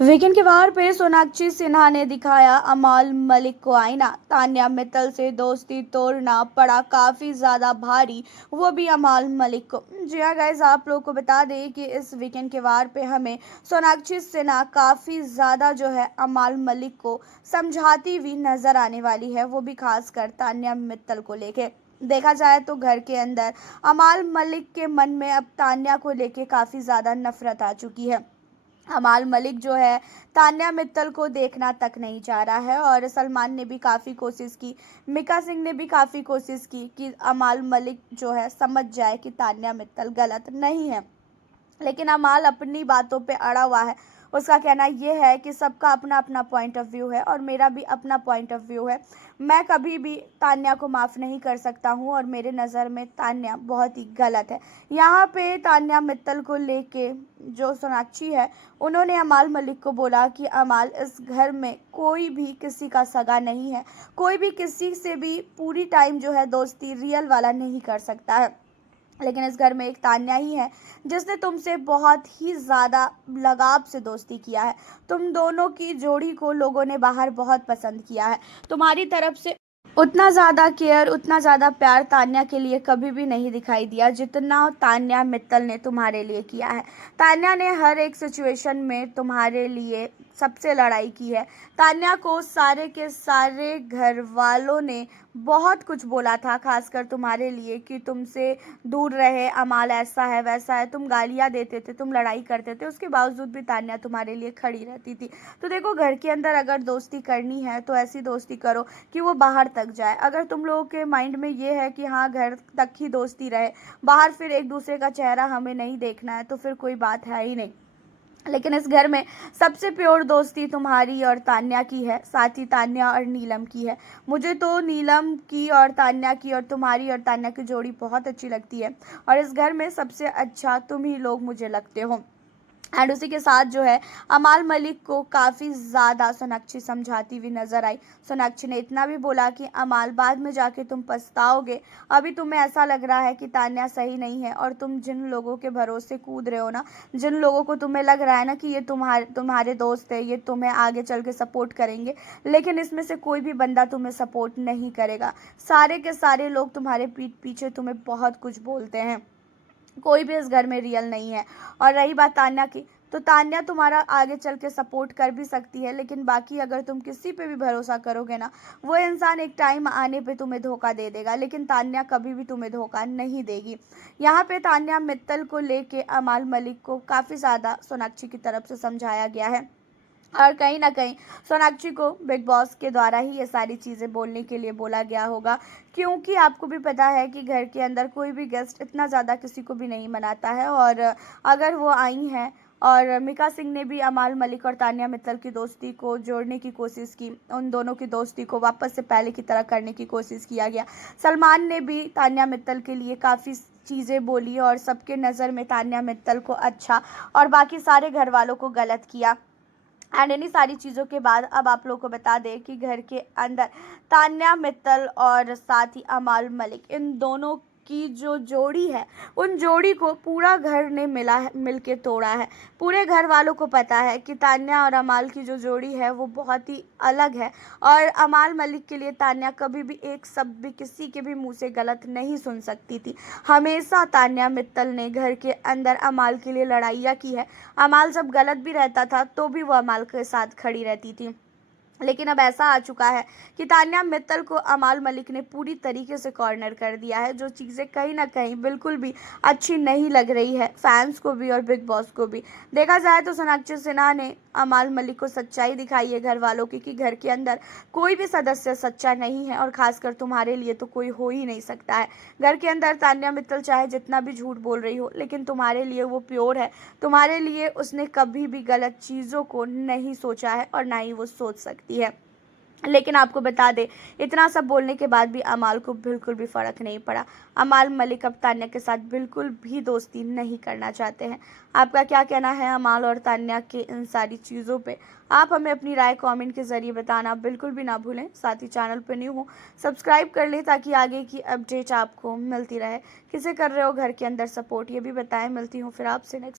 Weekend के वार पे सोनाक्षी सिन्हा ने दिखाया अमाल मलिक को आईना। तान्या मित्तल से दोस्ती तोड़ना पड़ा काफी ज्यादा भारी, वो भी अमाल मलिक को। जी हाँ गाइस, आप लोगों को बता दें कि इस वीकेंड के वार पे हमें सोनाक्षी सिन्हा काफी ज्यादा जो है अमाल मलिक को समझाती हुई नजर आने वाली है, वो भी खासकर तान्या मित्तल को लेके। देखा जाए तो घर के अंदर अमाल मलिक के मन में अब तान्या को लेके काफी ज्यादा नफरत आ चुकी है। अमाल मलिक जो है तान्या मित्तल को देखना तक नहीं चाह रहा है, और सलमान ने भी काफ़ी कोशिश की, मिका सिंह ने भी काफ़ी कोशिश की कि अमाल मलिक जो है समझ जाए कि तान्या मित्तल गलत नहीं है, लेकिन अमाल अपनी बातों पे अड़ा हुआ है। उसका कहना यह है कि सबका अपना अपना पॉइंट ऑफ व्यू है और मेरा भी अपना पॉइंट ऑफ व्यू है। मैं कभी भी तान्या को माफ़ नहीं कर सकता हूँ और मेरे नज़र में तान्या बहुत ही गलत है। यहाँ पे तान्या मित्तल को लेके जो सोनाक्षी है, उन्होंने अमाल मलिक को बोला कि अमाल, इस घर में कोई भी किसी का सगा नहीं है, कोई भी किसी से भी पूरी टाइम जो है दोस्ती रियल वाला नहीं कर सकता है, लेकिन इस घर में एक तान्या ही है जिसने तुमसे बहुत ही ज़्यादा लगाव से दोस्ती किया है। तुम दोनों की जोड़ी को लोगों ने बाहर बहुत पसंद किया है। तुम्हारी तरफ से उतना ज़्यादा केयर, उतना ज़्यादा प्यार तान्या के लिए कभी भी नहीं दिखाई दिया जितना तान्या मित्तल ने तुम्हारे लिए किया है। तान्या ने हर एक सिचुएशन में तुम्हारे लिए सबसे लड़ाई की है। तान्या को सारे के सारे घर वालों ने बहुत कुछ बोला था, खासकर तुम्हारे लिए, कि तुमसे दूर रहे, अमाल ऐसा है वैसा है, तुम गालियाँ देते थे, तुम लड़ाई करते थे, उसके बावजूद भी तान्या तुम्हारे लिए खड़ी रहती थी। तो देखो, घर के अंदर अगर दोस्ती करनी है तो ऐसी दोस्ती करो कि वो बाहर तक जाए। अगर तुम लोगों के माइंड में ये है कि हाँ घर तक ही दोस्ती रहे, बाहर फिर एक दूसरे का चेहरा हमें नहीं देखना है, तो फिर कोई बात है ही नहीं। लेकिन इस घर में सबसे प्योर दोस्ती तुम्हारी और तान्या की है, साथ ही तान्या और नीलम की है। मुझे तो नीलम की और तान्या की और तुम्हारी और तान्या की जोड़ी बहुत अच्छी लगती है, और इस घर में सबसे अच्छा तुम ही लोग मुझे लगते हो। एंड उसी के साथ जो है अमाल मलिक को काफ़ी ज़्यादा सोनाक्षी समझाती हुई नज़र आई। सोनाक्षी ने इतना भी बोला कि अमाल, बाद में जाके तुम पछताओगे, अभी तुम्हें ऐसा लग रहा है कि तान्या सही नहीं है, और तुम जिन लोगों के भरोसे कूद रहे हो ना, जिन लोगों को तुम्हें लग रहा है ना कि ये तुम्हारे दोस्त है, ये तुम्हें आगे चल के सपोर्ट करेंगे, लेकिन इसमें से कोई भी बंदा तुम्हें सपोर्ट नहीं करेगा। सारे के सारे लोग तुम्हारे पीठ पीछे तुम्हें बहुत कुछ बोलते हैं, कोई भी इस घर में रियल नहीं है। और रही बात तान्या की, तो तान्या तुम्हारा आगे चल के सपोर्ट कर भी सकती है, लेकिन बाकी अगर तुम किसी पे भी भरोसा करोगे ना, वो इंसान एक टाइम आने पे तुम्हें धोखा दे देगा, लेकिन तान्या कभी भी तुम्हें धोखा नहीं देगी। यहाँ पे तान्या मित्तल को लेके अमाल मलिक को काफ़ी ज़्यादा सोनाक्षी की तरफ से समझाया गया है, और कहीं ना कहीं सोनाक्षी को बिग बॉस के द्वारा ही ये सारी चीज़ें बोलने के लिए बोला गया होगा, क्योंकि आपको भी पता है कि घर के अंदर कोई भी गेस्ट इतना ज़्यादा किसी को भी नहीं मनाता है। और अगर वो आई हैं, और मिका सिंह ने भी अमाल मलिक और तान्या मित्तल की दोस्ती को जोड़ने की कोशिश की, उन दोनों की दोस्ती को वापस से पहले की तरह करने की कोशिश किया गया। सलमान ने भी तान्या मित्तल के लिए काफ़ी चीज़ें बोली, और सबके नज़र में तान्या मित्तल को अच्छा और बाकी सारे घर वालों को गलत किया। एंड इन्हीं सारी चीज़ों के बाद अब आप लोग को बता दें कि घर के अंदर तान्या मित्तल और साथ ही अमाल मलिक, इन दोनों की जो जोड़ी है, उन जोड़ी को पूरा घर ने मिल के तोड़ा है। पूरे घर वालों को पता है कि तान्या और अमाल की जो जोड़ी है वो बहुत ही अलग है, और अमाल मलिक के लिए तान्या कभी भी एक शब्द भी किसी के भी मुंह से गलत नहीं सुन सकती थी। हमेशा तान्या मित्तल ने घर के अंदर अमाल के लिए लड़ाइयाँ की है। अमाल जब गलत भी रहता था तो भी वो अमाल के साथ खड़ी रहती थी, लेकिन अब ऐसा आ चुका है कि तान्या मित्तल को अमाल मलिक ने पूरी तरीके से कॉर्नर कर दिया है, जो चीज़ें कहीं ना कहीं बिल्कुल भी अच्छी नहीं लग रही है फैंस को भी और बिग बॉस को भी। देखा जाए तो सोनाक्षी सिन्हा ने अमाल मलिक को सच्चाई दिखाई है घर वालों की, कि घर के अंदर कोई भी सदस्य सच्चा नहीं है, और ख़ासकर तुम्हारे लिए तो कोई हो ही नहीं सकता है। घर के अंदर तान्या मित्तल चाहे जितना भी झूठ बोल रही हो, लेकिन तुम्हारे लिए वो प्योर है। तुम्हारे लिए उसने कभी भी गलत चीज़ों को नहीं सोचा है, और ना ही वो सोच सकती है। लेकिन आपको बता दें, इतना सब बोलने के बाद भी अमाल को बिल्कुल भी फ़र्क नहीं पड़ा। अमाल मलिक अब तान्या के साथ बिल्कुल भी दोस्ती नहीं करना चाहते हैं। आपका क्या कहना है अमाल और तान्या के इन सारी चीज़ों पे? आप हमें अपनी राय कमेंट के ज़रिए बताना बिल्कुल भी ना भूलें। साथ ही चैनल पर न्यू हो, सब्सक्राइब कर लें ताकि आगे की अपडेट आपको मिलती रहे। किसे कर रहे हो घर के अंदर सपोर्ट, ये भी बताएं। मिलती हूँ फिर आपसे नेक्स्ट।